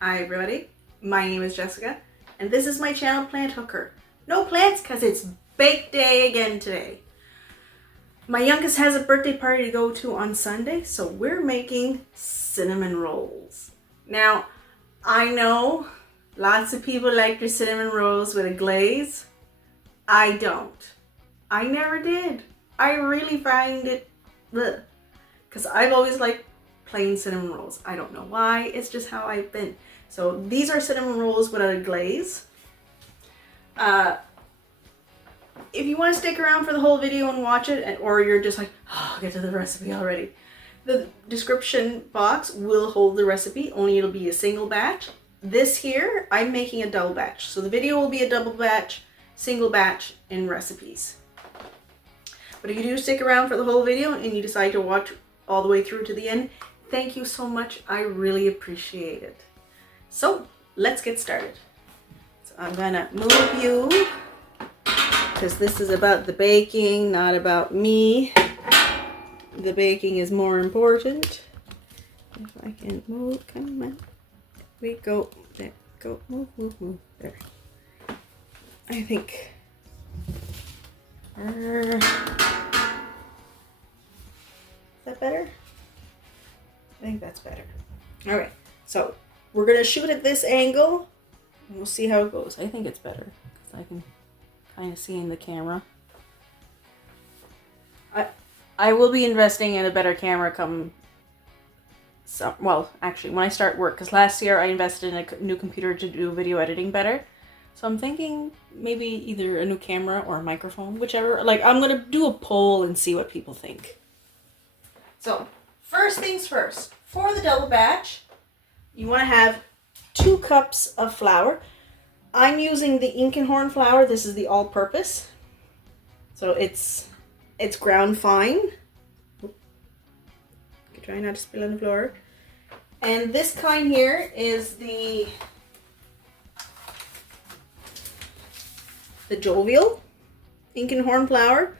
Hi everybody, my name is Jessica and this is my channel Plant Hooker. No plants because it's bake day again today. My youngest has a birthday party to go to on Sunday, so we're making cinnamon rolls. Now, I know lots of people like their cinnamon rolls with a glaze. I don't. I never did. I really find it because I've always liked plain cinnamon rolls. I don't know why, it's just how I've been. So these are cinnamon rolls without a glaze. If you want to stick around for the whole video and watch it, or you're just like, oh, I'll get to the recipe already, the description box will hold the recipe, only it'll be a single batch. This here, I'm making a double batch. So the video will be a double batch, single batch, and recipes. But if you do stick around for the whole video and you decide to watch all the way through to the end, thank you so much. I really appreciate it. So let's get started. So I'm gonna move you because this is about the baking, not about me. The baking is more important. If I can move, come on. We go, there, go, move, move, move, there. I think. Is that better? I think that's better. All right, so we're gonna shoot at this angle and we'll see how it goes. I think it's better because I can kind of see in the camera. I will be investing in a better camera come well, actually when I start work, because last year I invested in a new computer to do video editing better. So I'm thinking maybe either a new camera or a microphone, whichever. Like, I'm gonna do a poll and see what people think. So first things first, for the double batch, you want to have 2 cups of flour. I'm using the einkorn flour. This is the all-purpose. So it's ground fine. Try not to spill on the floor. And this kind here is the jovial einkorn flour.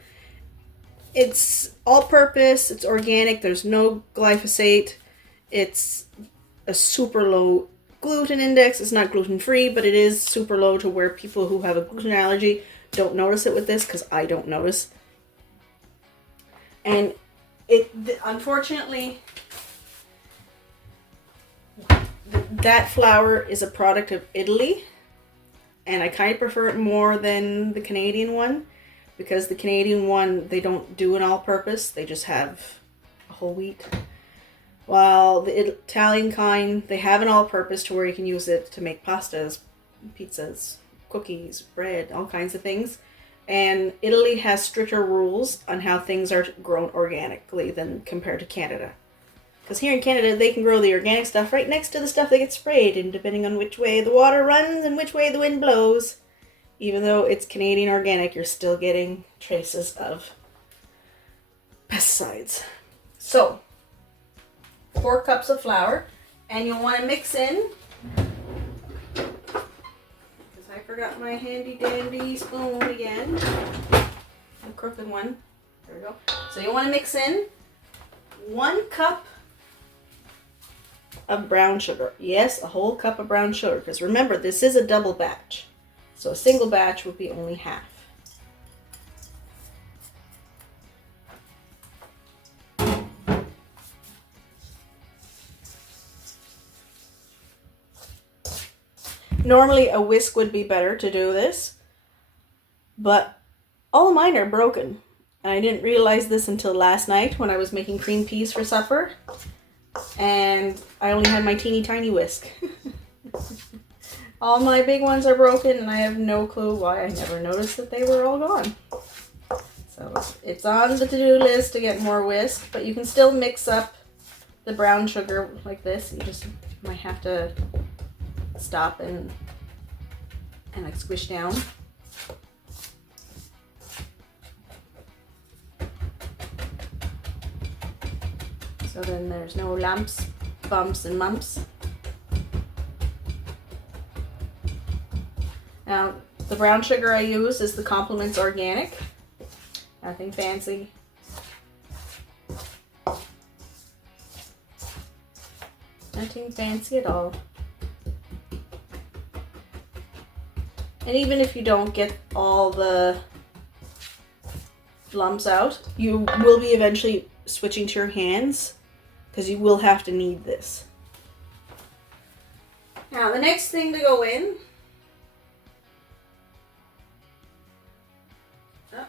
It's all-purpose, it's organic, there's no glyphosate, it's a super low gluten index. It's not gluten-free, but it is super low to where people who have a gluten allergy don't notice it with this, because I don't notice. And unfortunately, that flour is a product of Italy, and I kind of prefer it more than the Canadian one. Because the Canadian one, they don't do an all-purpose, they just have a whole wheat. While the Italian kind, they have an all-purpose to where you can use it to make pastas, pizzas, cookies, bread, all kinds of things. And Italy has stricter rules on how things are grown organically than compared to Canada. Because here in Canada, they can grow the organic stuff right next to the stuff that gets sprayed, and depending on which way the water runs and which way the wind blows, even though it's Canadian organic, you're still getting traces of pesticides. So, 4 cups of flour, and you'll want to mix in, because I forgot my handy dandy spoon again, the crooked one. There we go. So you want to mix in 1 cup of brown sugar. Yes, a whole cup of brown sugar, because remember, this is a double batch. So a single batch would be only half. Normally a whisk would be better to do this, but all of mine are broken. And I didn't realize this until last night when I was making cream peas for supper. And I only had my teeny tiny whisk. All my big ones are broken, and I have no clue why. I never noticed that they were all gone. So it's on the to-do list to get more whisk, but you can still mix up the brown sugar like this. You just might have to stop and like squish down. So then there's no lumps, bumps, and mumps. Now, the brown sugar I use is the Compliments Organic. Nothing fancy. Nothing fancy at all. And even if you don't get all the lumps out, you will be eventually switching to your hands because you will have to knead this. Now the next thing to go in, oh,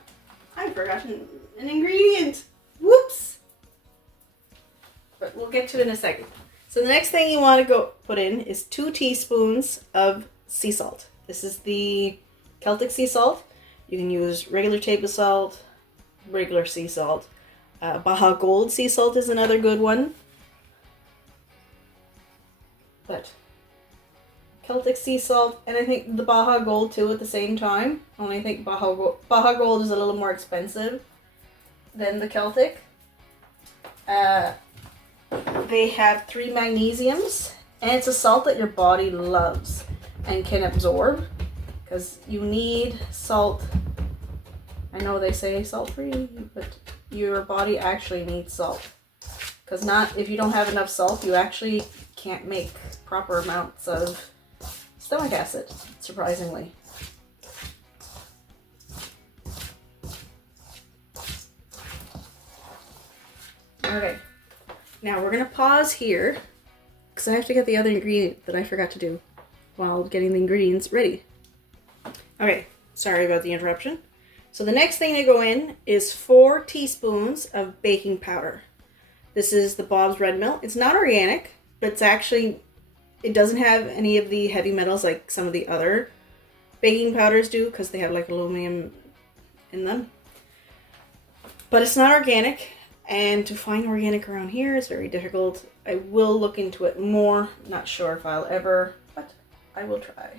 I've forgotten an ingredient. Whoops! But we'll get to it in a second. So the next thing you want to put in is 2 teaspoons of sea salt. This is the Celtic sea salt. You can use regular table salt, regular sea salt. Baja Gold sea salt is another good one. But Celtic sea salt, and I think the Baja Gold too at the same time. Only I think Baja Gold is a little more expensive than the Celtic. They have 3 magnesiums, and it's a salt that your body loves and can absorb, because you need salt. I know they say salt-free, but your body actually needs salt. Because if you don't have enough salt, you actually can't make proper amounts of stomach acid, surprisingly. Okay, now we're going to pause here because I have to get the other ingredient that I forgot to do while getting the ingredients ready. Okay, sorry about the interruption. So the next thing to go in is 4 teaspoons of baking powder. This is the Bob's Red Mill. It's not organic, but it's actually, it doesn't have any of the heavy metals like some of the other baking powders do because they have like aluminum in them. But it's not organic, and to find organic around here is very difficult. I will look into it more. Not sure if I'll ever, but I will try.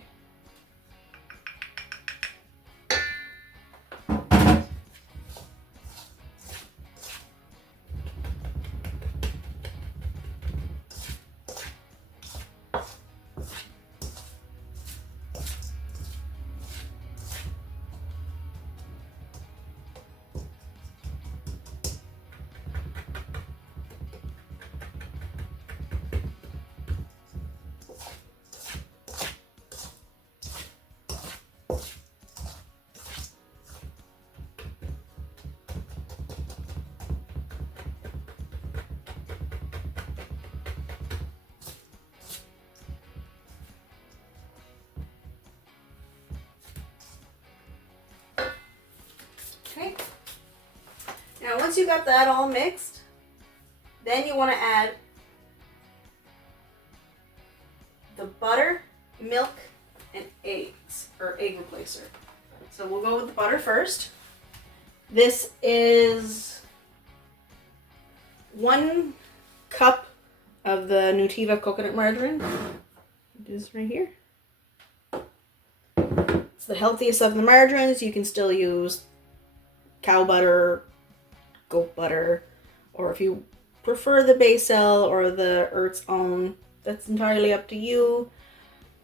Okay. Now once you got that all mixed, then you want to add the butter, milk, and eggs, or egg replacer. So we'll go with the butter first. This is 1 cup of the Nutiva coconut margarine. It is right here. It's the healthiest of the margarines. You can still use cow butter, goat butter, or if you prefer the basil or the Earth's Own, that's entirely up to you.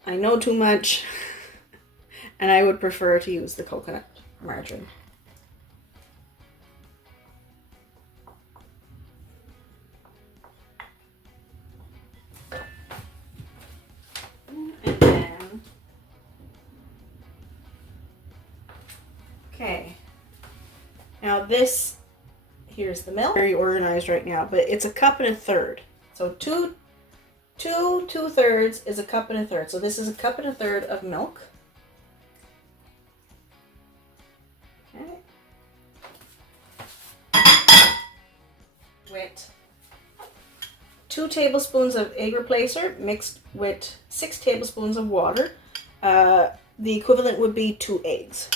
I know too much, and I would prefer to use the coconut margarine. And then, okay. Now this, here's the milk. Very organized right now, but it's 1 1/3 cups. So two 2/3 is 1 1/3 cups. So this is 1 1/3 cups of milk. Okay. With 2 tablespoons of egg replacer mixed with 6 tablespoons of water. The equivalent would be 2 eggs.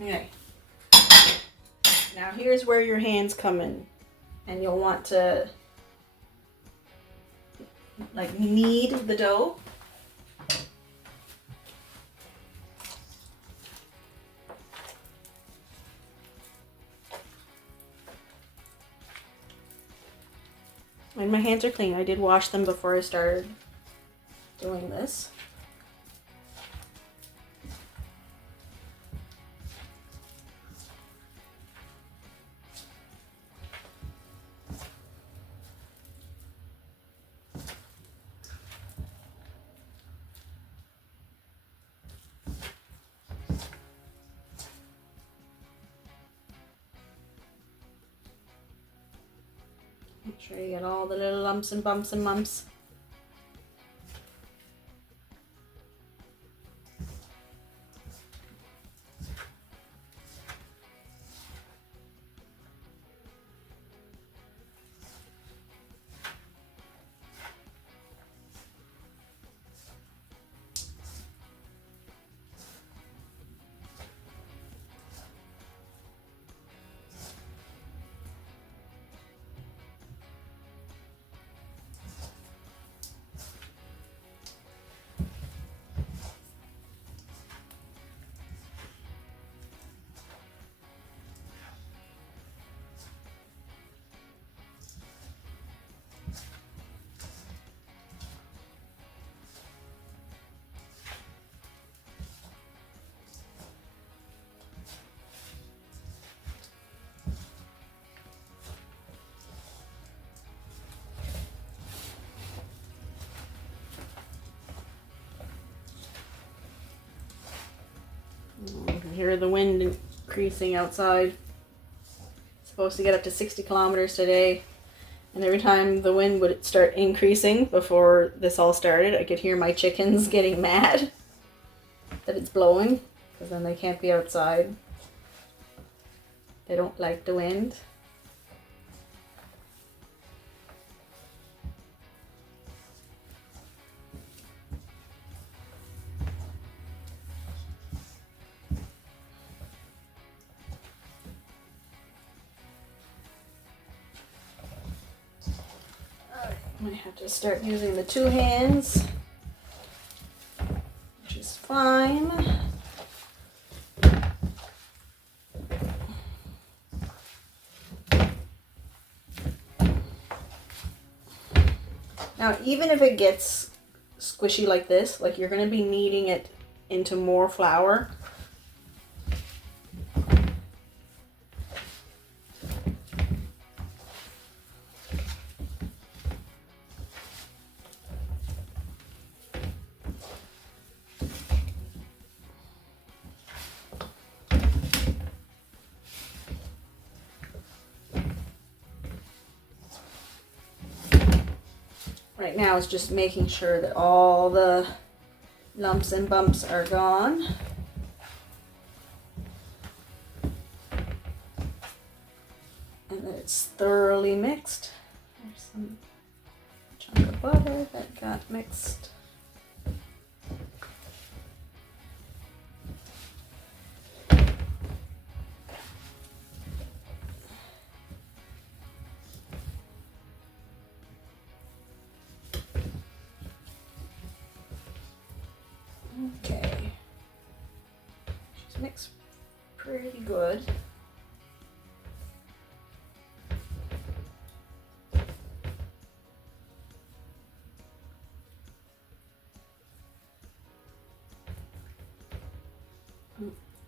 Okay. Now here's where your hands come in, and you'll want to like knead the dough. And my hands are clean. I did wash them before I started doing this. Make sure you get all the little lumps and bumps and mumps. You can hear the wind increasing outside. It's supposed to get up to 60 kilometers today. And every time the wind would start increasing before this all started, I could hear my chickens getting mad that it's blowing, because then they can't be outside. They don't like the wind. I might have to start using the two hands, which is fine. Now, even if it gets squishy like this, like you're going to be kneading it into more flour. Right now it's just making sure that all the lumps and bumps are gone. And that it's thoroughly mixed. There's some chunk of butter that got mixed. Okay, she's mixed pretty good.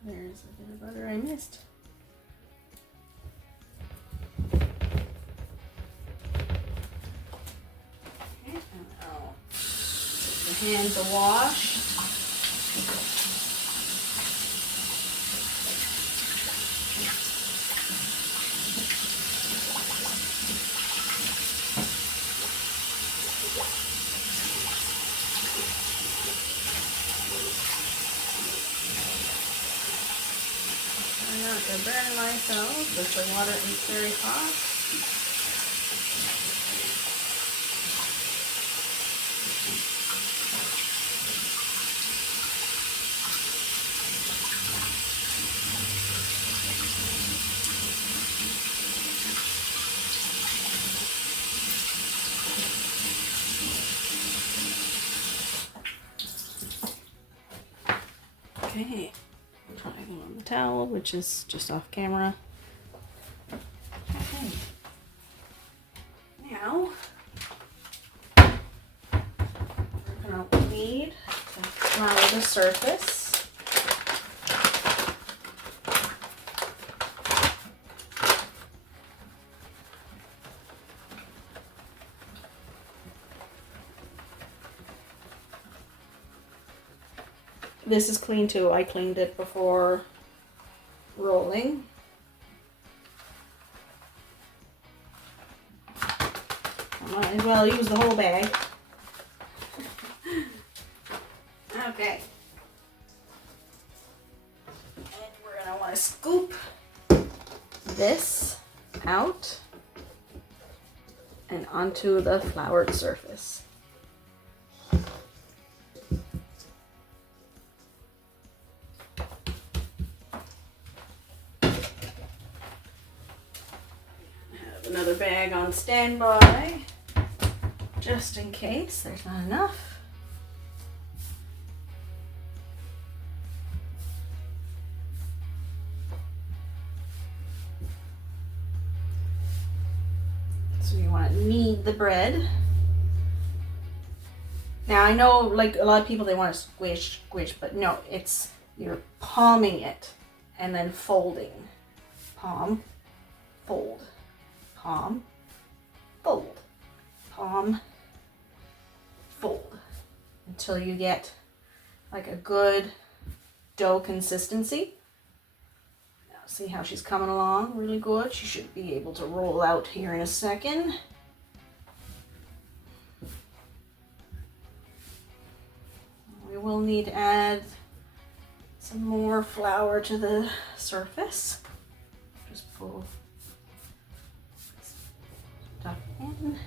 There's a bit of butter I missed. Okay, and now the hands are washed. I'm not going to burn myself if the water is very hot. Okay, try them on the towel, which is just off camera. Okay. Now, flour the surface. This is clean too. I cleaned it before rolling. I might as well use the whole bag. Okay. And we're going to want to scoop this out and onto the floured surface. Another bag on standby, just in case there's not enough. So you want to knead the bread. Now I know, like a lot of people, they want to squish, but no, it's you're palming it and then folding. Palm, fold. Palm, fold, palm, fold, until you get like a good dough consistency. Now see how she's coming along really good. She should be able to roll out here in a second. We will need to add some more flour to the surface. Just pull stuff in.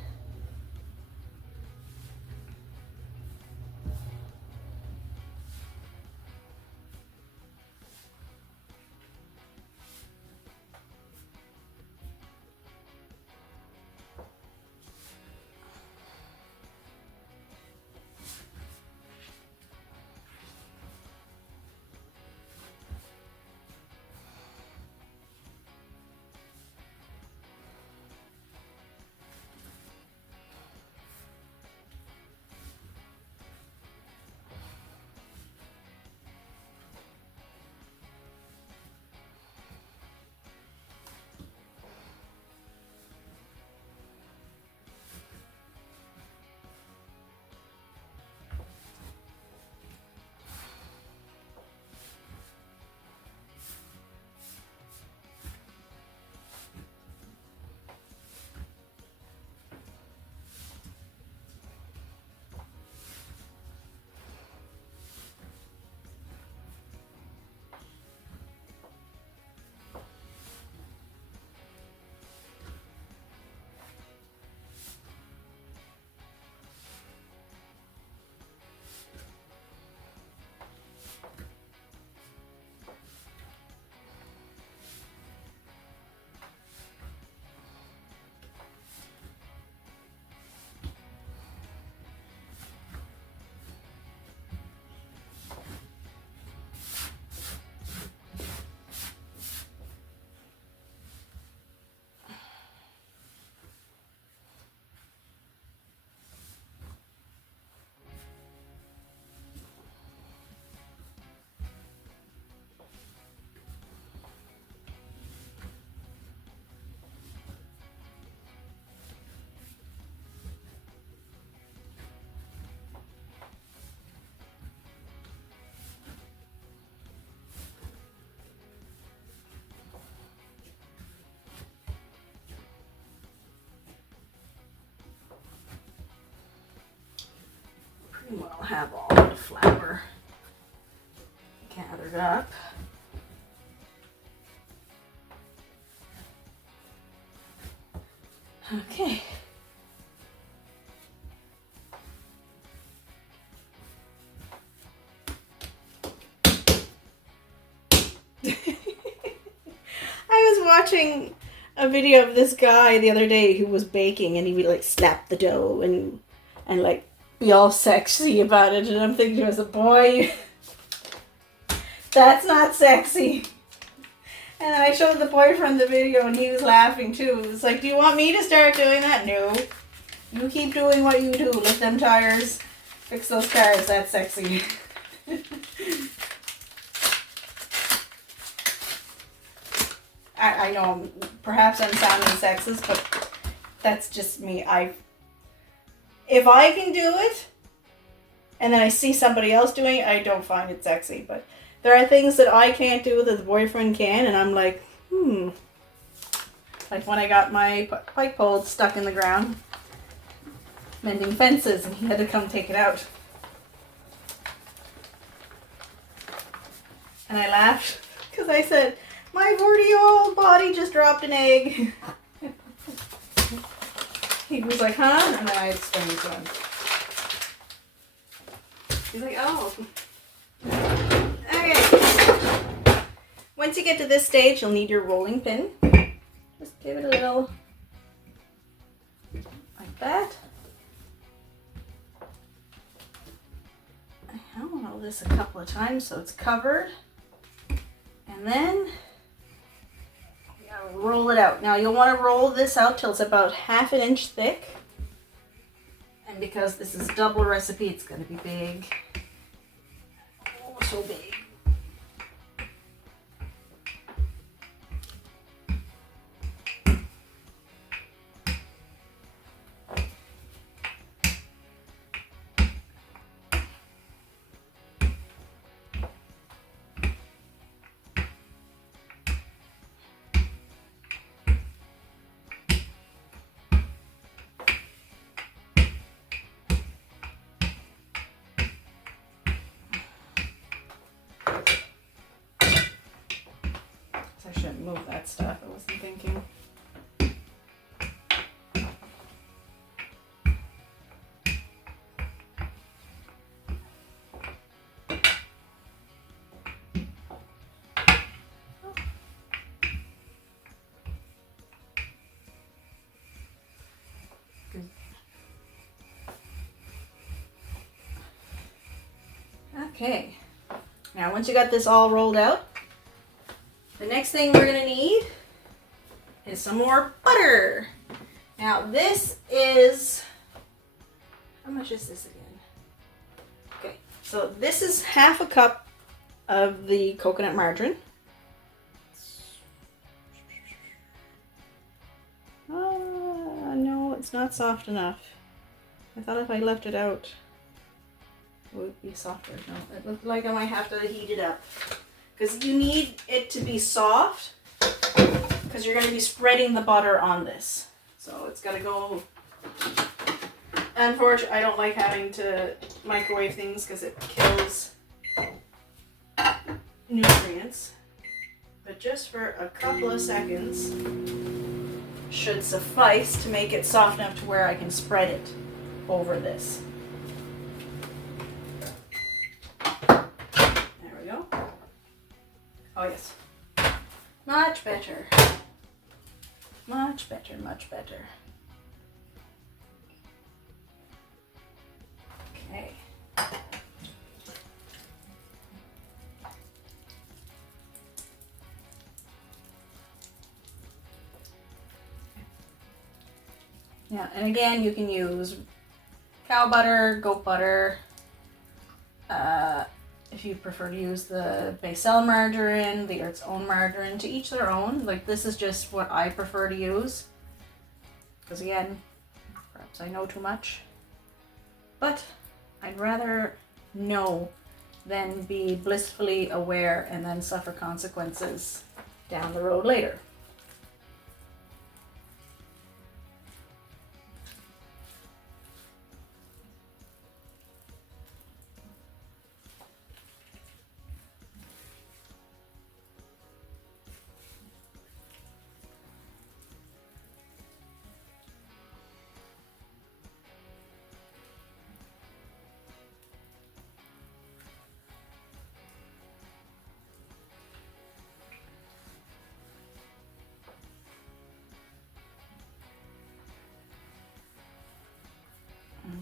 We'll have all the flour gathered up. Okay. I was watching a video of this guy the other day who was baking, and he would like slap the dough and like be all sexy about it, and I'm thinking to myself, boy, that's not sexy. And then I showed the boyfriend the video, and he was laughing too. It's like, do you want me to start doing that? No. You keep doing what you do. Lift them tires. Fix those cars. That's sexy. I know perhaps I'm sounding sexist, but that's just me. If I can do it and then I see somebody else doing it, I don't find it sexy. But there are things that I can't do that the boyfriend can, and I'm like, Like when I got my pike pole stuck in the ground, mending fences, and he had to come take it out. And I laughed because I said, my 40-year-old body just dropped an egg. He was like, huh? And then I explained to him. He's like, oh. Okay. Once you get to this stage, you'll need your rolling pin. Just give it a little like that. I will roll this a couple of times so it's covered. And then roll it out. Now you'll want to roll this out till it's about 1/2 inch thick. And because this is double recipe, it's going to be big. Oh, so big. I shouldn't move that stuff. I wasn't thinking. Okay. Now once you got this all rolled out, the next thing we're going to need is some more butter. Now this is, how much is this again? Okay, so this is 1/2 cup of the coconut margarine. No, it's not soft enough. I thought if I left it out, it would be softer. No, it looks like I might have to heat it up. Because you need it to be soft, because you're going to be spreading the butter on this. So it's got to go. Unfortunately, I don't like having to microwave things because it kills nutrients. But just for a couple of seconds should suffice to make it soft enough to where I can spread it over this. Oh yes. Much better. Much better, much better. Okay. Yeah, and again, you can use cow butter, goat butter, if you prefer to use the Becel margarine, the Earth's Own margarine, to each their own. Like this is just what I prefer to use. Because again, perhaps I know too much. But I'd rather know than be blissfully aware and then suffer consequences down the road later.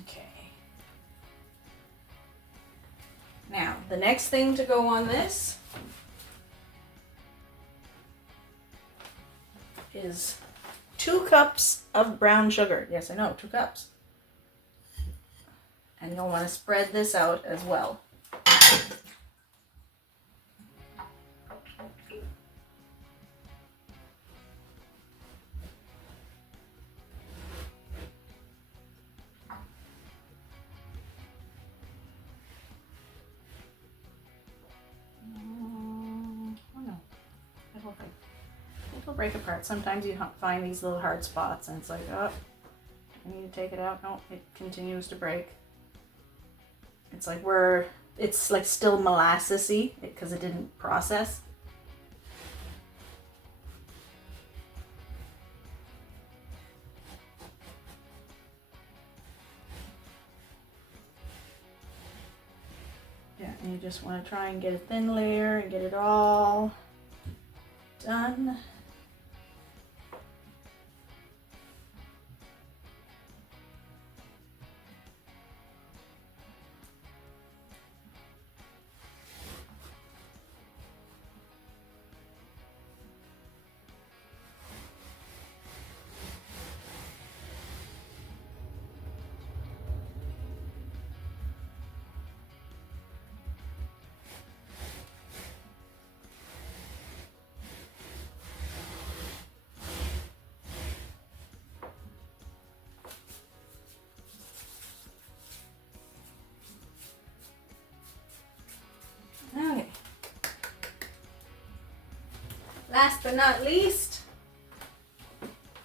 Okay. Now, the next thing to go on this is 2 cups of brown sugar. Yes, I know, 2 cups. And you'll want to spread this out as well. break apart. Sometimes you find these little hard spots and it's like, oh, I need to take it out. No, it continues to break. It's like it's like still molassesy because it didn't process. Yeah, and you just want to try and get a thin layer and get it all done. Okay. Last but not least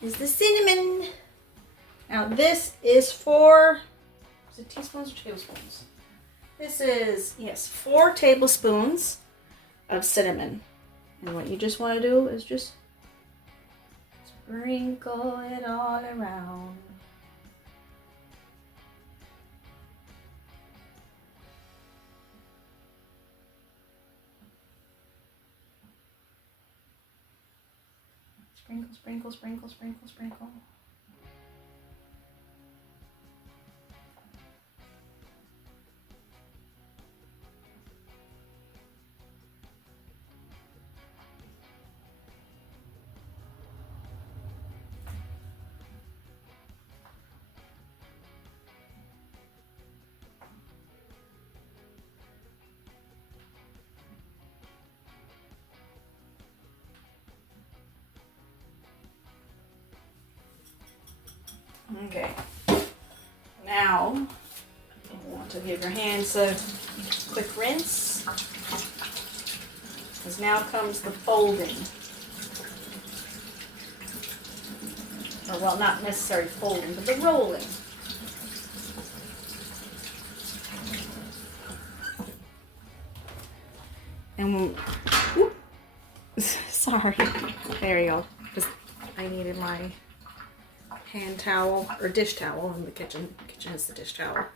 is the cinnamon. Now this is it teaspoons or tablespoons? This is, yes, 4 tablespoons of cinnamon. And what you just want to do is just sprinkle it all around. Sprinkle, sprinkle, sprinkle, sprinkle, sprinkle. Okay, now you want to give your hands a quick rinse, because now comes the folding. Or, well, not necessarily folding, but the rolling. And whoop, sorry, there you go, because I needed my hand towel or dish towel in the kitchen. The kitchen is the dish towel.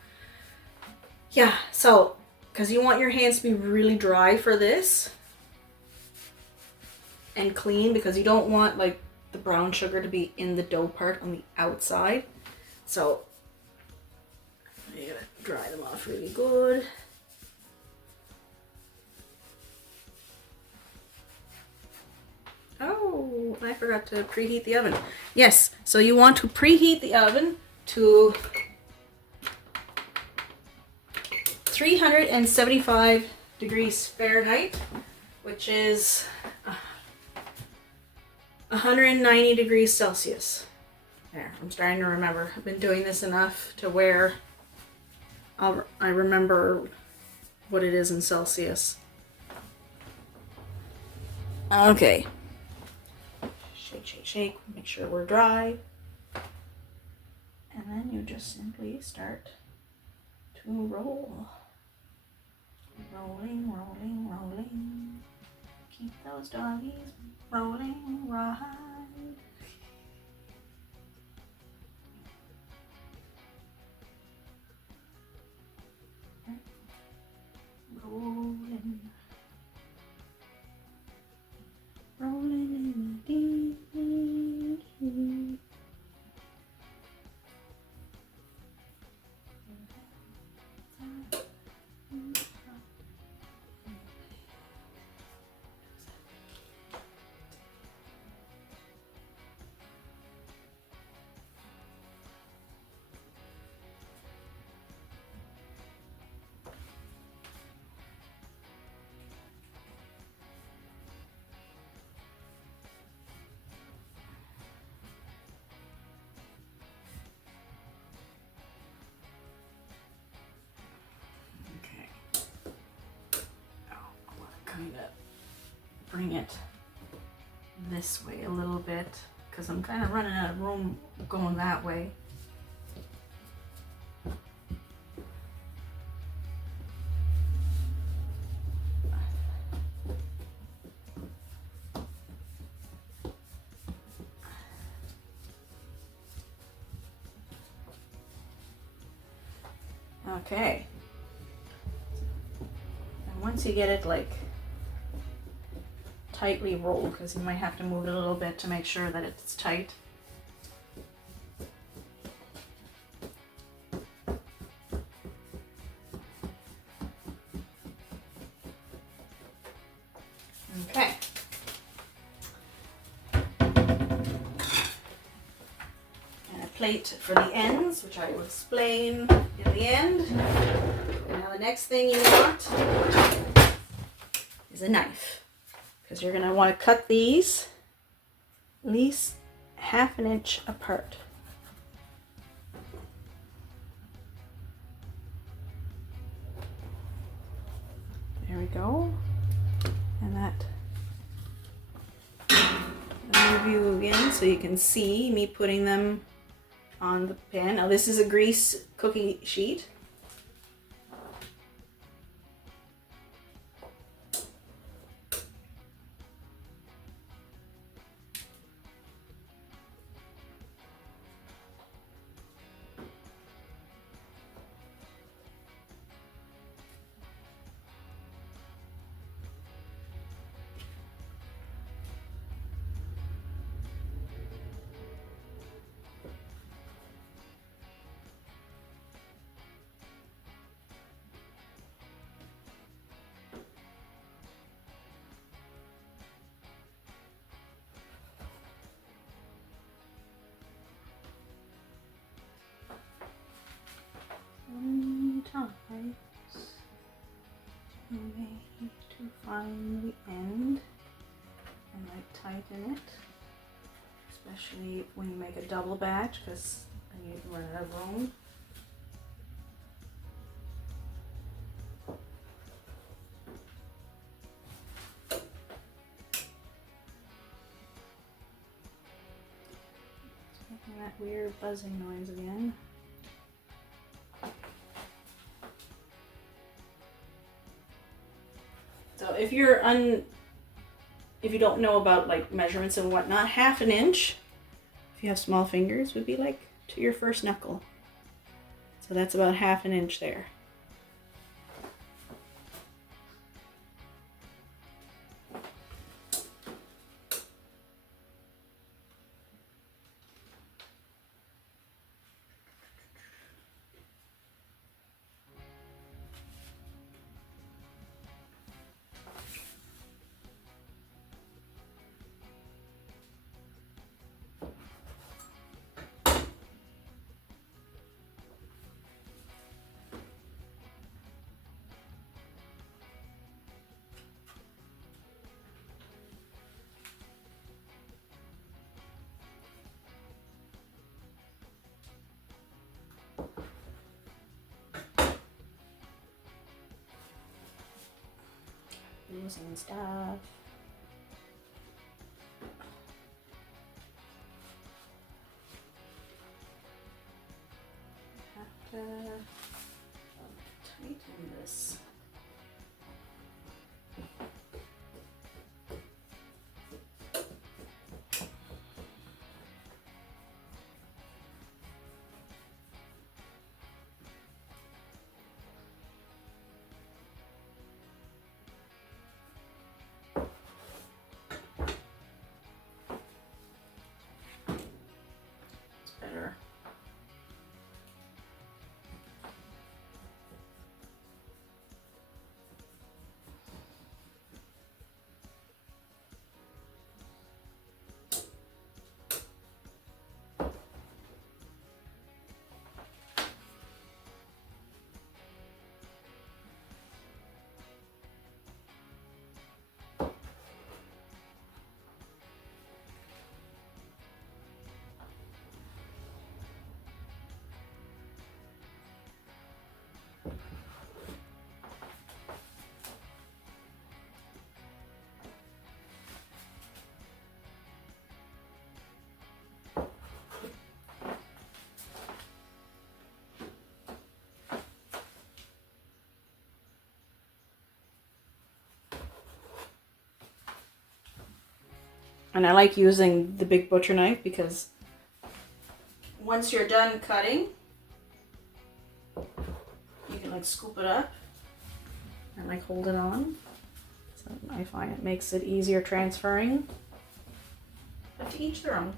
Yeah, so because you want your hands to be really dry for this and clean, because you don't want like the brown sugar to be in the dough part on the outside. So you gotta dry them off really good. Oh, I forgot to preheat the oven. Yes, so you want to preheat the oven to 375 degrees Fahrenheit, which is 190 degrees Celsius. There, I'm starting to remember. I've been doing this enough to where I remember what it is in Celsius. Okay. Shake, shake, shake, make sure we're dry. And then you just simply start to roll. Rolling, rolling, rolling. Keep those doggies rolling right. Rolling. Rolling in the deep. Kind of bring it this way a little bit because I'm kind of running out of room going that way. Okay. And once you get it like tightly rolled, because you might have to move it a little bit to make sure that it's tight. Okay. And a plate for the ends, which I will explain in the end. Now the next thing you want is a knife, because you're going to want to cut these at least 1/2 inch apart. There we go. And that, I'll move you again so you can see me putting them on the pan. Now this is a grease cookie sheet. Sometimes you may need to find the end and like tighten it, especially when you make a double batch, because then you run out of room. It's making that weird buzzing noise again. So if you don't know about like measurements and whatnot, 1/2 inch, if you have small fingers, would be like to your first knuckle. So that's about 1/2 inch there. Losing stuff. Have to tighten this. And I like using the big butcher knife because once you're done cutting, you can like scoop it up and like hold it on. So I find it makes it easier transferring. But to each their own.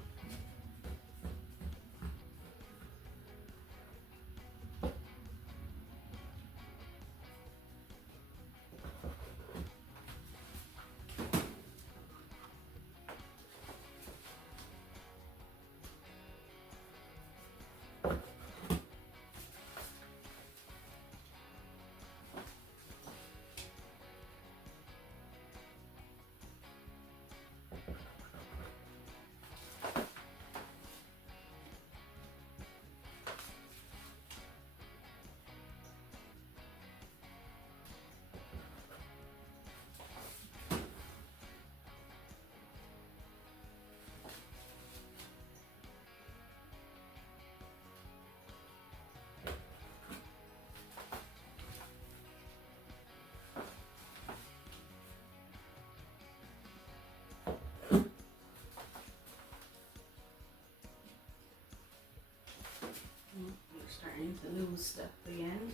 We're starting to lose stuff again.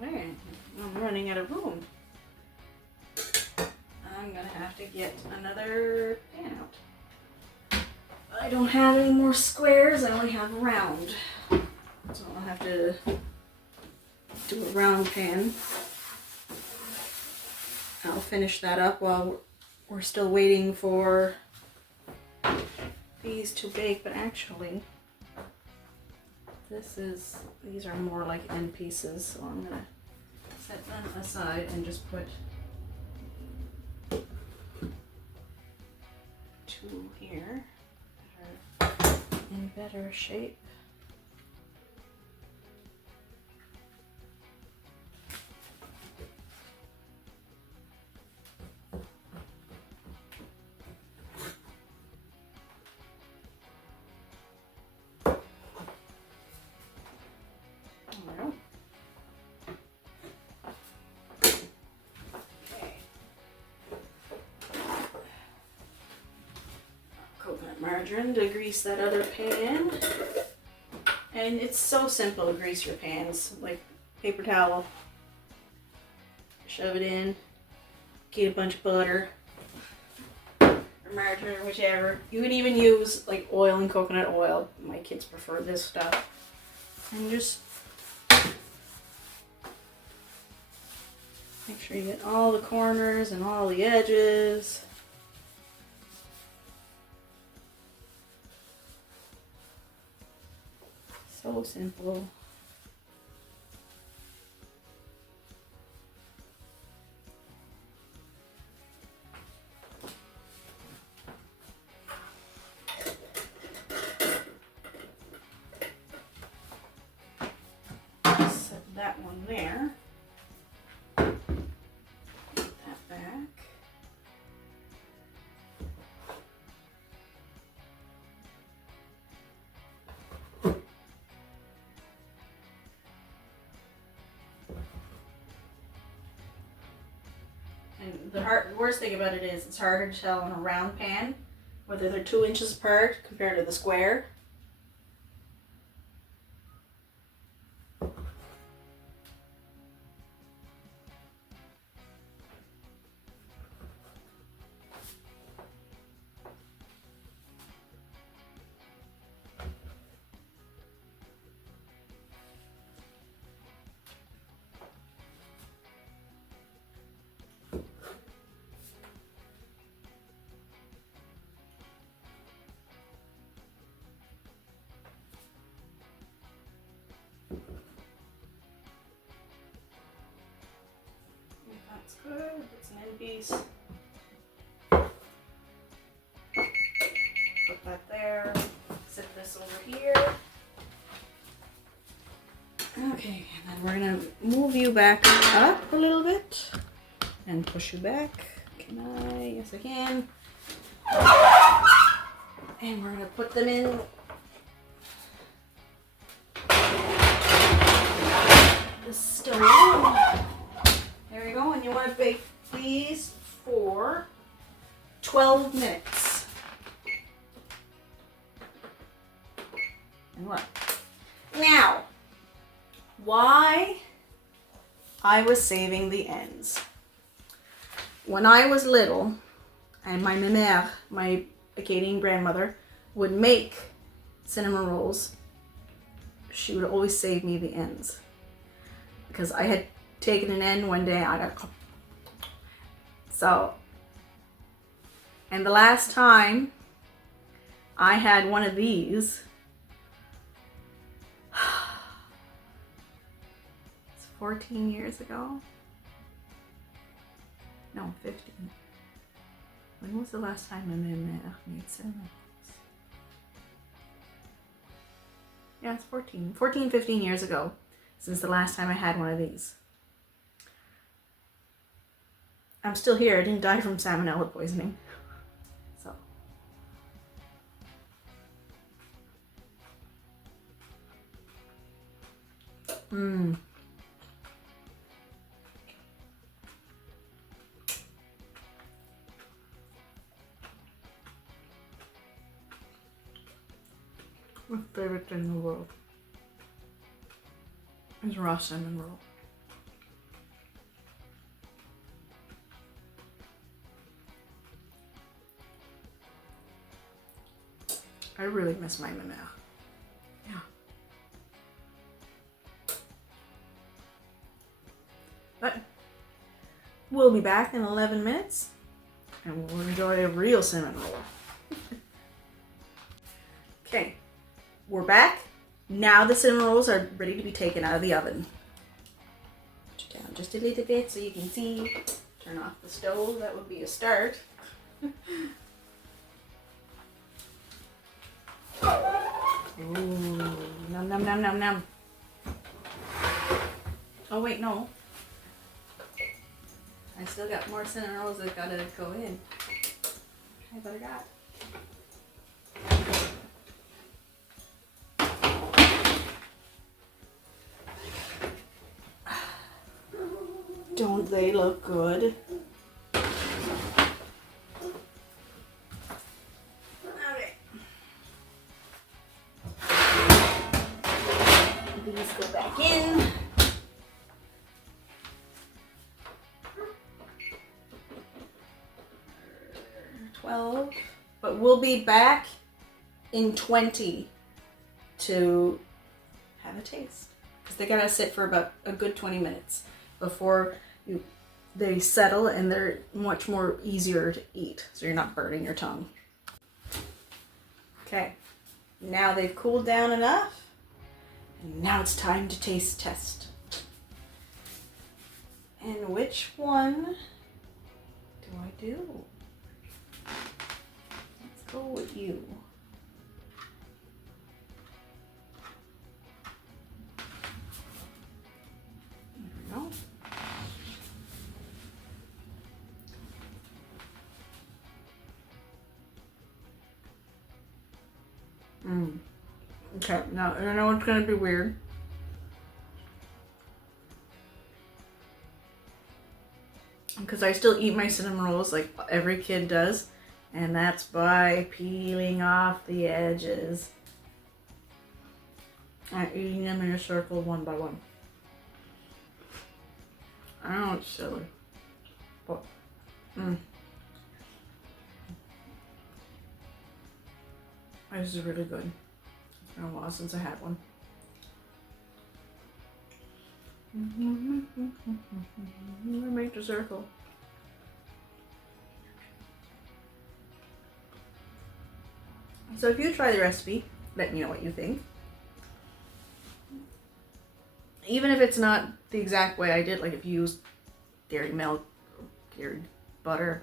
Okay, I'm running out of room. I'm gonna have to get another pan out. I don't have any more squares, I only have round. So I'll have to do a round pan. I'll finish that up while we're still waiting for these to bake, but actually these are more like end pieces, so I'm gonna set them aside and just put two here that are in better shape. Coconut margarine to grease that other pan. And it's so simple to grease your pans, like paper towel. Shove it in, get a bunch of butter, or margarine, or whichever. You can even use like oil and coconut oil. My kids prefer this stuff. And just make sure you get all the corners and all the edges. So simple. Set that one there. Put that back. And the worst thing about it is it's harder to tell on a round pan whether they're 2 inches apart compared to the square. That's good. It's an end piece. Put that there. Set this over here. Okay, and then we're gonna move you back up a little bit and push you back. Can I? Yes, I can. And we're gonna put them in the stove. There we go, and you want to bake these for 12 minutes. And what? Now, why I was saving the ends. When I was little, and my mère, my Acadian grandmother, would make cinnamon rolls, she would always save me the ends. Because I had taken an end one day, I got so, and the last time I had one of these, it's 14 years ago. No, 15. When was the last time I made cinnamon rolls? Yeah, it's 14, 15 years ago since the last time I had one of these. I'm still here. I didn't die from salmonella poisoning. So. Mmm. My favorite thing in the world is raw cinnamon roll. I really miss my mama. Yeah. But we'll be back in 11 minutes and we'll enjoy a real cinnamon roll. Okay, we're back. Now the cinnamon rolls are ready to be taken out of the oven. Put it down just a little bit so you can see. Turn off the stove, that would be a start. Ooh, num num num num num. Oh wait, no. I still got more cinnamon rolls that gotta go in. I better got. Don't they look good? Okay. These go back in. But we'll be back in 20 to have a taste. Because they gotta sit for about a good 20 minutes before they settle, and they're much more easier to eat, so you're not burning your tongue. Okay, now they've cooled down enough, and now it's time to taste test. And which one do I do? Let's go with you. There we go. Okay, now I know it's gonna be weird. Because I still eat my cinnamon rolls like every kid does, and that's by peeling off the edges and eating them in a circle one by one. I know it's silly, but this is really good. It's been a while since I had one. I make the circle. So if you try the recipe, let me know what you think. Even if it's not the exact way I did, like if you use dairy milk, dairy butter,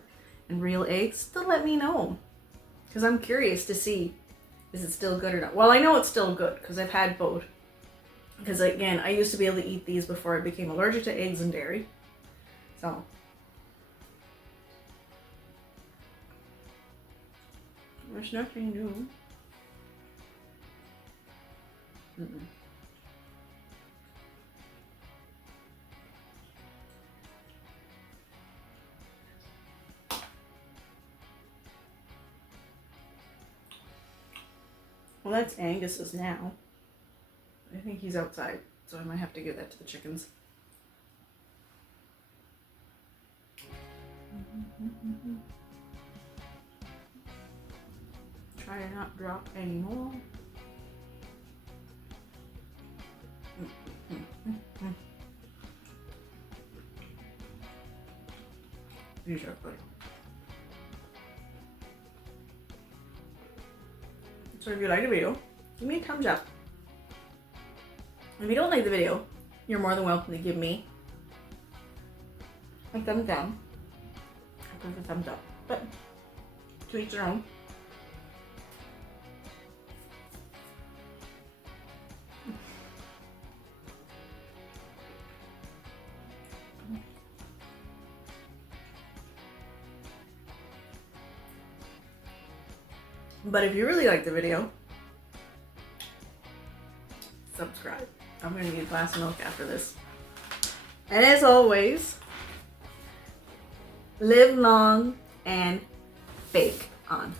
and real eggs, still let me know. Because I'm curious to see, is it still good or not? Well, I know it's still good because I've had both. Because again, I used to be able to eat these before I became allergic to eggs and dairy. So there's nothing new. Well, that's Angus's now. I think he's outside, so I might have to give that to the chickens. Try to not drop any more. These are good. So if you like the video, give me a thumbs up. If you don't like the video, you're more than welcome to give me a thumbs down. I prefer thumbs up, but to each their own. But if you really like the video, subscribe. I'm going to need a glass of milk after this. And as always, live long and bake on.